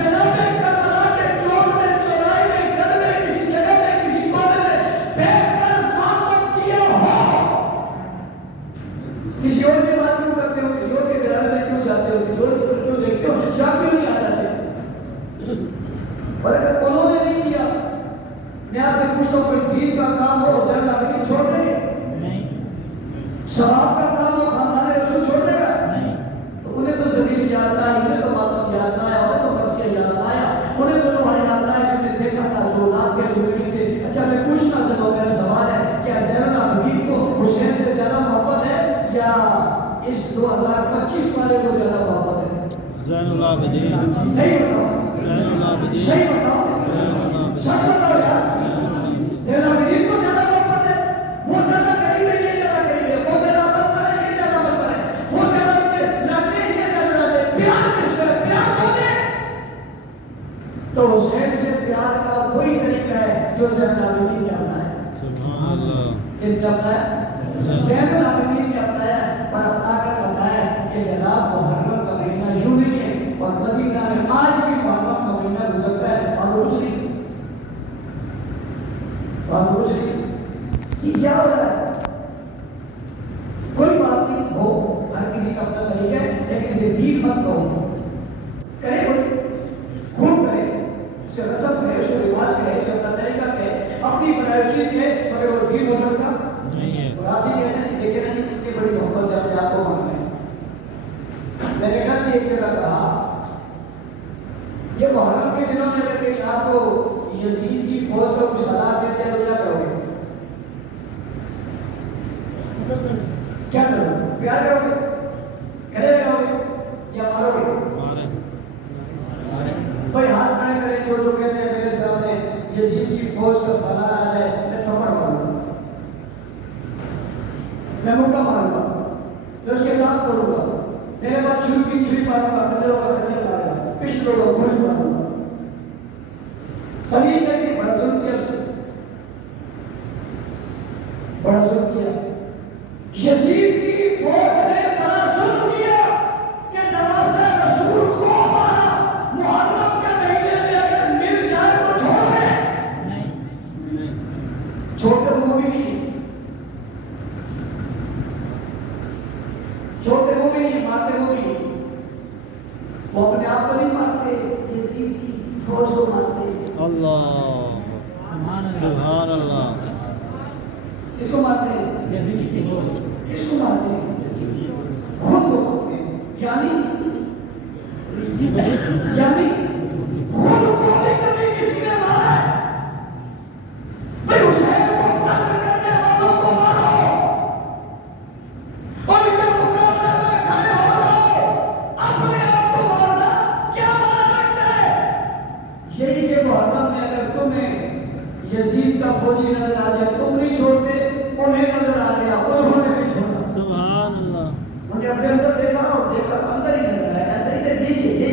जनाबे करबला के चौक में, चौराहे में, घर में, किसी जगह में, किसी कोने में बैठकर मातम किया हो। किसी और की बात क्यों करते हो, किसी और के घराने में क्यों जाते हो, किसी और की तरफ क्यों देखते हो, या क्यों नहीं आ जाते? और अगर उन्होंने नहीं किया, मैं आपसे पूछता हूँ, कोई दीन का काम हो ज़ैनुल आबिदीन छोड़ देंगे? नहीं। सवाब का काम हो खानदान रसूल छोड़ देगा? नहीं। तो उन्हें तो ज़मीन याद आया, उन्हें तो मातम याद आया, उन्हें तो मसीह याद आया, उन्हें तो तुम्हारी याद आया, जिन्हें देखा था, जो औलाद थे, जो गरीब थे। अच्छा मैं पूछना चाहता हूँ, मेरा सवाल है, क्या ज़ैनुल आबिदीन को हुसैन से ज़्यादा मोहब्बत है या इस 2025 वाले को ज़्यादा मोहब्बत है? ज़ैनुल आबिदीन। सही बताओ, ज़ैनुल आबिदीन। सही बताओ, सच बताओ यार। ज़ैनुल आबिदीन को ज़्यादा मोहब्बत है, वो ज़्यादा करीब है, ये ज़्यादा करीब है, वो ज़्यादा अमल करे, ये ज़्यादा अमल करे, वो ज़्यादा उनके लड़ने, ये ज़्यादा लड़ने। प्यार किसको है? प्यार कौन है? तो हुसैन से प्यार का वही तरीका है जो ज़ैनुल आबिदीन ने अपनाया। सुभान अल्लाह। किसने अपनाया? ज़ैनुल आबिदीन ने अपनाया और अपनाकर बताया कि जनाब मुहर्रम का महीना यूं नहीं है, और मदीना में आज भी मुहर्रम का महीना गुजरता है और उजरी ये क्या हो रहा है? कोई बात नहीं हो, हर किसी का अपना तरीका है, लेकिन इसे दीन मत कहो। करे कोई खूब करे, उसे रस्म करे, उसे रिवाज करे, उसे अपना तरीका करे, अपनी बनाई चीज के, मगर वो दीन हो सकता नहीं है। और आप ही कहते हैं देखे ना जी कितनी बड़ी मोहब्बत है, अपने आप को मान रहे। मैंने कल भी एक जगह कहा, ये मुहर्रम के दिनों में अगर कहीं आपको यजीद की फौज का कुछ सलाह देते हैं तो क्या करोगे? क्या करोगे? प्यार करोगे? गले लगाओगे या मारोगे? भाई हाथ खड़े करें जो कहते हैं मेरे सामने यजीद की फौज का सलाह आ जाए, मैं थप्पड़ मारूंगा, मैं मुक्का मारूंगा, मैं उसके दांत तोड़ूंगा, मेरे बाद छुरी की छुरी मारूंगा, खंजर का खंजर मारूंगा, पिस्टल का गोली मारूंगा। सभी कहते बड़ा जुल्म किया, बड़ा जुल्म किया। यजीद की फौज ने बड़ा जुल्म किया कि नवासे रसूल को मारा। मुहर्रम के महीने में अगर मिल जाए तो छोड़ोगे? नहीं। छोड़ते वो भी नहीं, छोड़ते वो भी नहीं, मारते वो भी नहीं। वो अपने आप को नहीं मारते, यजीद की फौज को मारते। अल्लाह सुभान अल्लाह। किसको मारते हैं? किसको मारते हैं? खुद को मारते हैं। यानी खुद को भी कभी किसी ने मारा है? भाई हुसैन को कत्ल करने वालों को मारो, उनके मुकाबले में खड़े हो जाओ, अपने आप को मारना क्या माना रखते हैं? यही के मुहर्रम में अगर तुम्हें यजीद का फौजी नजर आ जाए, तुम नहीं छोड़ते, उन्हें नजर आ गया, उन्होंने नहीं छोड़ा। सुभान अल्लाह। उन्हें अपने अंदर देखा और देखा अंदर ही नजर आया, अंदर इधर ये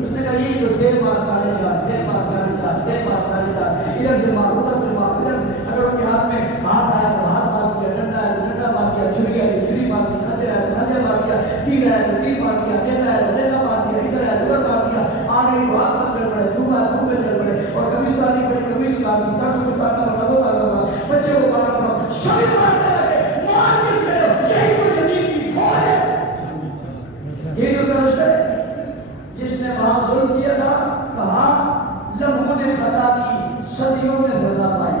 उसने कहा यही जो 1.5 मार 4.5, 1.5 मार 4.5, 1.5 मार 4.5, इधर से मार, उधर से मार, इधर से। अगर उनके हाथ में हाथ आया तो हाथ मार दिया, डंडा आया तो डंडा मार दिया, छुरी आई तो छुरी मार दी, खंजर आया तो खंजर मार दिया, तीर आया तो तीर मार दिया, नेजा आया तो नेजा मार दिया, इधर आया तो उधर मार दिया। आगे तो हाथ में चल पड़े, धूप आया धूप में चल पड़े, और कमीज उतारनी पड़ी कमीज उतारनी, सर से उतारना पड़ा वो उतारना पड़ा, बच्चे को मारना पड़ा, सभी मारने लगे। मार किसने? यही तो यजीद की फौज है, यही तो उसका लश्कर है जिसने वहां जुल्म किया था। कहा लम्हों ने खता की, सदियों ने सजा पाई।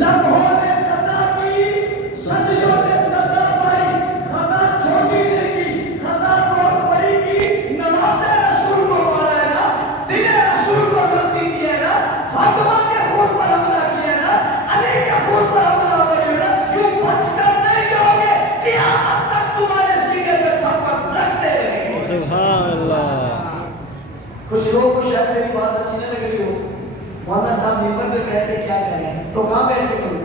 लम्हों ने खता की, सदियों ने सजा पाई। खता छोटी ने की, खता बहुत बड़ी की। नवासे रसूल को मारा है ना, दिले रसूल को जख्मी किया है ना, फातिमा के खून पर हमला किया है ना, अली के खून पर हमला हुआ है ना, यूं बचकर नहीं जाओगे, क़यामत तक तुम्हारे सीने पे थप्पड़ लगते रहेंगे। सुभान अल्लाह। कुछ लोगों को शायद मेरी बात अच्छी न लग रही हो, मौलाना साहब मिंबर पे बैठ के क्या करें, तो कहाँ बैठ के करो?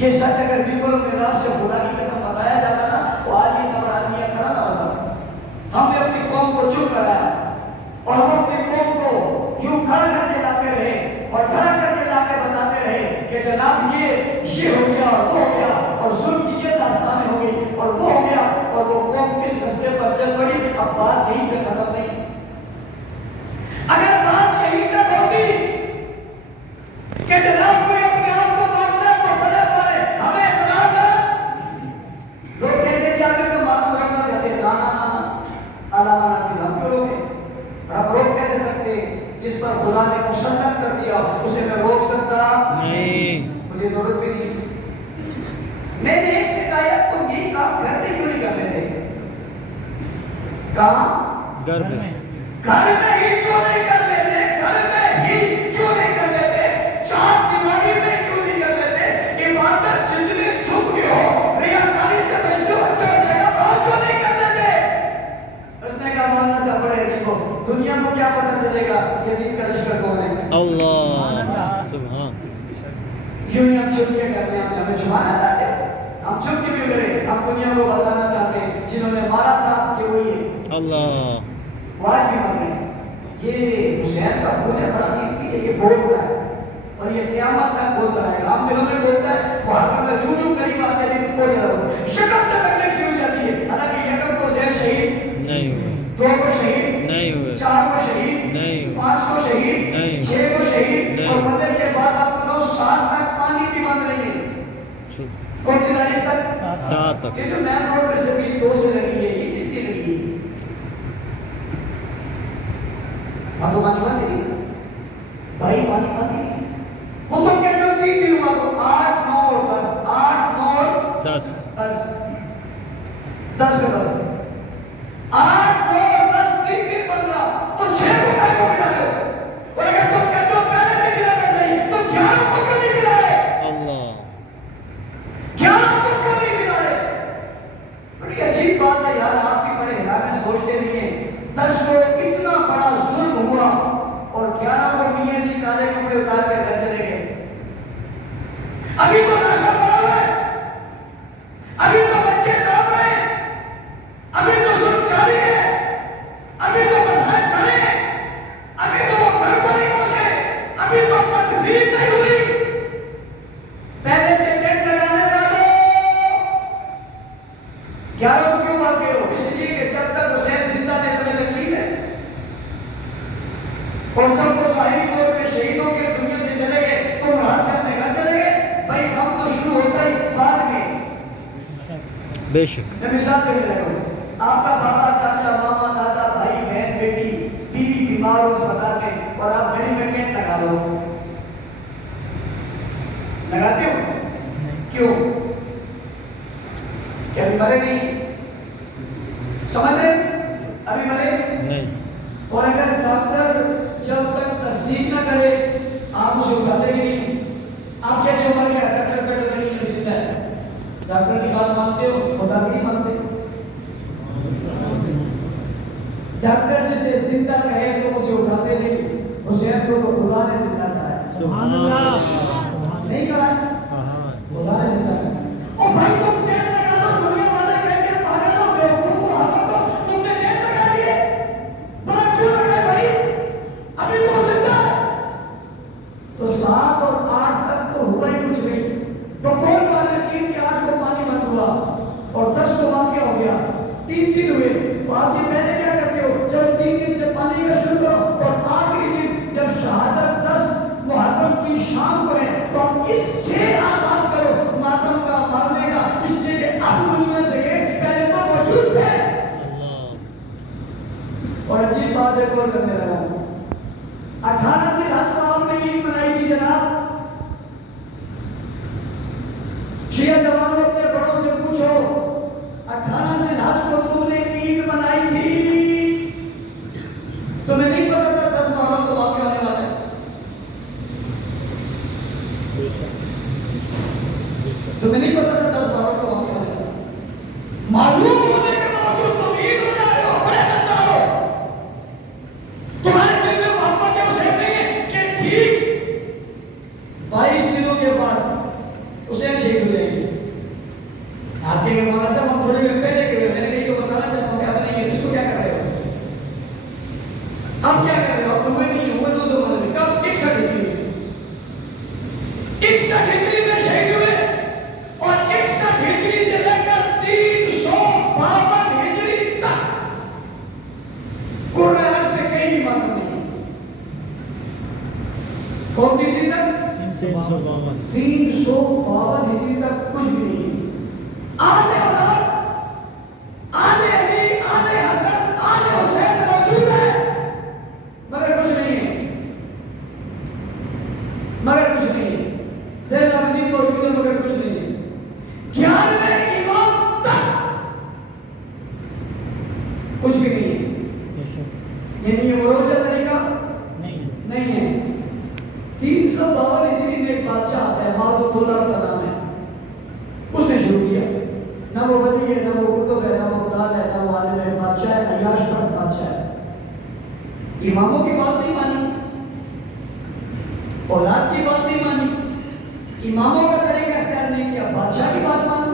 ये सच अगर मिंबर में नाम से खुदा की कसम बताया जाता ना, तो आज ये सब आदमी खड़ा ना होता। हमने अपनी कौम को चुप कराया और वो अपनी कौम को यूं खड़ा करके लाते रहे और खड़ा करके लाके बताते रहे कि जनाब ये हो गया और वो हो गया और जुल्म की ये दास्तानें हो गई और वो हो गया, और वो कौम किस रास्ते पर चल पड़ी। अब अब बात यहीं पे खत्म नहीं। अगर बात यहीं तक होती कि जनाब कोई अपने आप को मारता है तो भले मारे, हमें इतराज है। लोग कहते हैं आखिर तो मालूम रखना चाहते हैं, ना अलामा नफी हम क्यों रोके? हम रोक कैसे सकते? जिस पर खुदा ने मुसल्लत कर दिया उसे मैं रोक सकता नहीं। मुझे जरूरत भी नहीं। मैंने एक शिकायत तुम ये काम घर में क्यों नहीं कर लेते? कहाँ? घर में ही क्यों नहीं कर लेते? घर में ही क्यों नहीं कर लेते? चार दीवारी में क्यों नहीं कर लेते? इबादत जितने छुप के हो, रियाकारी से बचते हो, अच्छा हो जाएगा, वहां क्यों नहीं कर लेते? उसने कहा मानना से बड़े अजीब हो, दुनिया को क्या पता चलेगा यजीद का लश्कर कौन है? अल्लाह सुभान। क्यों नहीं हम छुप के कर रहे हैं? हम हमें छुपाना चाहते हैं, हम छुप के क्यों करें? हम दुनिया को बताना चाहते हैं जिन्होंने मारा था कि वही है। अल्लाह आज भी मर रहे हैं। ये हुसैन का खून है, बड़ा कीमती है, ये बोलता है और ये क़यामत तक बोलता रहेगा। हम दिलों में बोलता है, वहां पर झूठू करीब आते हैं लेकिन बोल रहा होता है। शक्ल से तकलीफ शुरू हो जाती है। हालांकि यकम को हुसैन शहीद नहीं हुए, 2 को शहीद नहीं हुए, 4 को शहीद नहीं, 5 को शहीद नहीं, 6 को शहीद नहीं। और मजे के बाद आप लोग 7 तक पानी भी बंद रहेंगे। कौन सी तारीख तक? 7 तक। ये जो मैन रोड पे से भी 2 से लगी है, ये किसकी लगी है? आपको पानी वाली भाई पानी वाली वो तो कहते हो 3 दिन हुआ तो 8 9 और 10 8 9 और 10 10 पे बस 8 9 और 10 3 दिन 15 तो 6 को काय को मिला रहे हो? और अगर तुम कहते हो पहले भी मिलाना चाहिए तो 11 को क्यों नहीं मिला रहे? अल्लाह 11 को क्यों नहीं मिला रहे? बड़ी अजीब बात है यार, आप भी बड़े हैरान सोचते नहीं है। 10 को इतना बड़ा जुल्म हुआ और 11 को मियां जी काले कपड़े उतार कर घर चले गए। अभी तो नशा पड़ा हुआ है, अभी तो बच्चे तड़प रहे हैं, अभी तो जुल्म जारी है, अभी तो मसाइल खड़े हैं, अभी तो वो घर को नहीं पहुंचे, अभी तो तकफीर नहीं हुई। पहले से टेंट लगाने वाले 11 को क्यों भागे हो? इसलिए कि जब तक हुसैन जिंदा थे तुम्हें तकलीफ है और जब वो ज़ाहिरी तौर पे शहीदों के दुनिया से चले गए तो वहां से अपने घर चले गए। भाई हम तो शुरू होता ही बाद में। बेशक मैं मिसाल दे रहा हूँ, आपका बाबा चाचा मामा दादा भाई बहन बेटी बीवी बीमार हो अस्पताल में और आप गली में टेंट लगा लो, लगाते हो? क्यों? क्या अभी मरे नहीं? समझ रहे? अभी मरे नहीं। और अगर डॉक्टर जब तक तस्दीक न करे आप उसे उठाते ही नहीं। आप क्या जो मर गया डॉक्टर कट नहीं जिंदा है, डॉक्टर की बात मानते हो? खुदा की नहीं मानते। डॉक्टर जिसे जिंदा कहे तो उसे उठाते नहीं, हुसैन को तो खुदा ने जिंदा कहा है। सुभान अल्लाह। नहीं कहा है? खुदा ने जिंदा कहा। ओ भाई तुम टेंट लगा दो, दुनिया वाले कहेंगे पागल हो, बेवकूफ हो, हरकत हो, तुमने टेंट लगा लिए, बड़ा क्यों लगाए भाई? अभी तो जिंदा है। तो 7 और 8 तक तो हुआ ही कुछ नहीं, तो कौन माने 3 के 8 को पानी मत हुआ और 10 को वाक़या हो गया, 3 दिन हुए। तो आप ये पहले क्या करते हो? जब 3 दिन से पानी का शुरू करो और आखिरी दिन जब शहादत 10 मुहर्रम की शाम को है तो आप इससे आगाज करो मातम का, मारने का, इसलिए कि अब दुनिया से गए, पहले तो मौजूद थे। और अजीब बात एक और करने लगा, 18 से हज को आपने ईद मनाई थी जनाब। शिया जवानों अपने बड़ों से पूछो, 18 से हज को तुमने ईद मनाई थी? तुम्हें नहीं पता था 10 मुहर्रम को वाक़या होने वाला है? तुम्हें नहीं पता था 10 मुहर्रम को वाक़या होने वाला है? मालूम होने के बावजूद तुम ईद मना रहे हो, बड़े गद्दार हो। तुम्हारे दिल में मोहब्बत है हुसैन नहीं है, کون سی ہجری تک؟ 352 352 ہجری تک کچھ بھی نہیں. آل اولاد، آل علی، آل حسن، آل حسین موجود ہے مگر کچھ نہیں ہے، مگر کچھ نہیں ہے. زین العابدین موجود ہے مگر کچھ نہیں ہے. 11ویں امام تک کچھ بھی نہیں ہے. یعنی یہ مروجہ طریقہ نہیں ہے. 352 ہجری میں ایک بادشاہ آتا ہے، معاذ الدولہ کا نام ہے. اس نے شروع کیا. نہ وہ ولی ہے، نہ وہ کتب ہے، نہ وہ ابدال ہے، نہ وہ عالم ہے. بادشاہ ہے، عیاش پرست بادشاہ ہے. اماموں کی بات نہیں مانی، اولاد کی بات نہیں مانی، اماموں کا طریقہ اختیار نہیں کیا، بادشاہ کی بات مانی.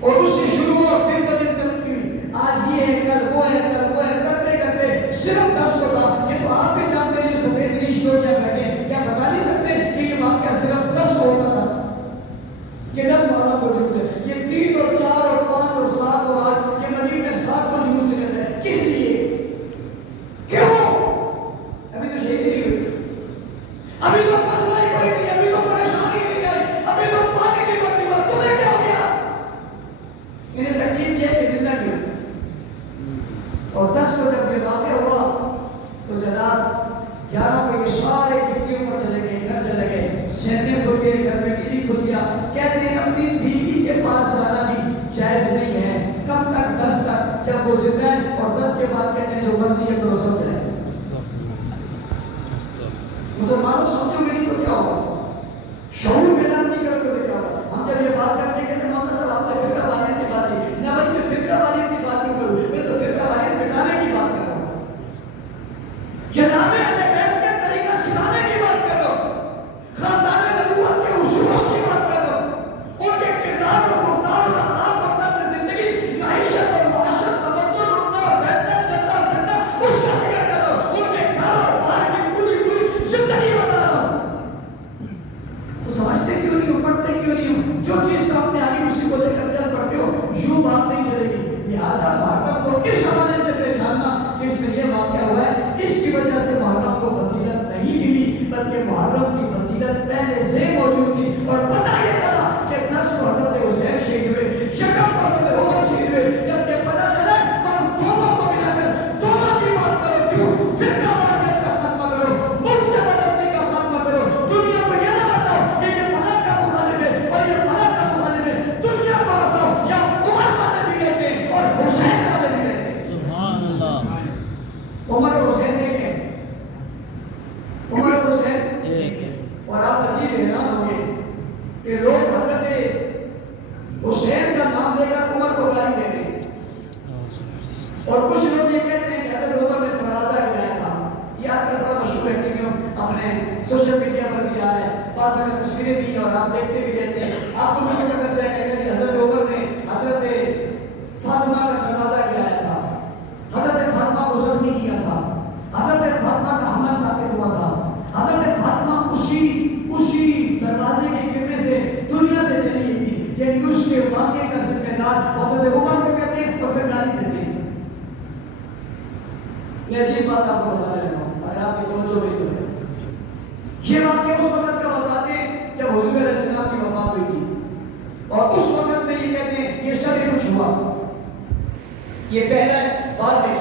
اور اس سے شروع ہوا، دن بدن ترقی ہوئی. آج یہ ہے، کل وہ ہے، کل وہ ہے، کرتے کرتے صرف 10 کو تھا. یہ تو آپ بھی جانتے ہیں، یہ سفید ریش ہو یا بیٹھے کیا بتا نہیں سکتے کہ یہ واقعہ صرف 10 کو ہوتا تھا کہ 10 محرم کو جھوٹ ہے. یہ 3 اور 4 اور 5 اور 7 اور 8 یہ مدینہ میں 7 کو نیوز لے لیتے ہیں. کس لیے؟ کیوں؟ ابھی تو شہید نہیں ہوئی، ابھی تو مسئلہ ہی کوئی نہیں، ابھی تو پریشانی نہیں آئی، ابھی تو پانی نہیں بن رہا. تمہیں کیا ہو گیا؟ انہیں تکلیف یہ ہے کہ زندہ کیوں. اور 10 کو جب یہ واقعہ ہوا تو جناب 11 کو یہ سارے کھڑکیوں پر چلے گئے، گھر چلے گئے، سینے کھل گئے، گھر میں بجلی کھل گیا. کہتے ہیں اپنی بیوی کے پاس جانا بھی جائز نہیں ہے. کب تک؟ 10 تک. جب وہ زندہ ہے. اور 10 کے بعد کہتے ہیں جو مرضی ہے تو سب جائے. مسلمانوں سمجھو گے نہیں تو کیا ہوگا؟ شعور بیدار نہیں کرو گے تو کیا ہوگا؟ ہم جب یہ بات کرتے ہیں کہتے ہیں مولانا صاحب آپ نے فرقہ واریت کی بات کی. نہ بھائی میں فرقہ واریت کی بات نہیں کروں، میں تو فرقہ واریت مٹانے کی بات کر رہا ہوں. جناب اہل بیت کے طریقہ سکھانے کی بات کر رہا ہوں، خاندان نبوت کے اصولوں کی بات کر رہا ہوں، ان کے کردار اور گفتار اور اخلاق اور طرز زندگی، معیشت اور معاشرت، تمدن، اٹھنا بیٹھنا چلنا پھرنا، اس کا ذکر کر رہا ہوں. ان کے گھر اور باہر کی پوری زندگی بتا رہا ہوں. تو سمجھتے کیوں نہیں ہو، پڑھتے کیوں نہیں ہو؟ جو چیز سامنے آگے اسی کو لے کر چل پڑتے ہو. یوں بات نہیں چلے گی. لہٰذا محرم کو اس حوالے سے پہچاننا کہ اس میں یہ واقعہ ہوا ہے، اس کی وجہ سے محرم کو فضیلت نہیں ملی، بلکہ محرم کی فضیلت پہلے سے موجود تھی. اور پتہ یہ چلا کہ 10 کو حضرت حسین شہید ہوئے، یکم کو حضرت عمر شہید ہوئے. جب کہ پتہ چلا ہم دونوں کو ملا کر دونوں کی بات کرو. کیوں؟ فرقہ واریت کا خاتمہ کرو، ملک سے بدلنے کا خاتمہ کرو. دنیا کو یہ نہ بتاؤ کہ یہ فلاں کا مخالف ہے اور یہ فلاں کا مخالف ہے. دنیا کو بتاؤ یا عمر والے بھی رہتے ہیں اور حسین والے بھی رہتے ہیں. سبحان اللہ. عمر اور حسین ایک ہے، عمر اور حسین ایک ہے. اور آپ عجیب حیران ہوں گے کہ لوگ حضرت حسین کا نام لے کر عمر کو گالی دیتے ہیں. اور کچھ لوگ یہ کہتے ہیں کہ حضرت عمر نے دروازہ گرایا تھا. یہ آج کل بڑا مشہور ہے ٹی ویوں اپنے سوشل میڈیا پر بھی آ رہا ہے، بعض اگر تصویریں بھی ہیں اور آپ دیکھتے بھی رہتے ہیں. آپ کو بھی پتہ چل جائے گا کہ حضرت عمر نے حضرت فاطمہ کا دروازہ گرایا تھا، حضرت فاطمہ کو زخمی کیا تھا، حضرت فاطمہ کا حمل ثابت ہوا تھا. حضرت فاطمہ اسی دروازے کے گرنے سے دنیا سے چلی گئی تھی. یعنی اس کے واقعے کا ذمہ دار حضرت عمر کو کہتے ہیں اور پھر گالی دیتے ہیں. یہ عجیب بات آپ کو بتا رہا ہوں، اگر آپ کی توجہ بھی تو ہے. یہ واقعہ اس وقت کا بتاتے ہیں جب حضور علیہ السلام کی وفات ہوئی تھی. اور اس وقت میں یہ کہتے ہیں یہ سب کچھ ہوا. یہ پہلا ہے، بعد میں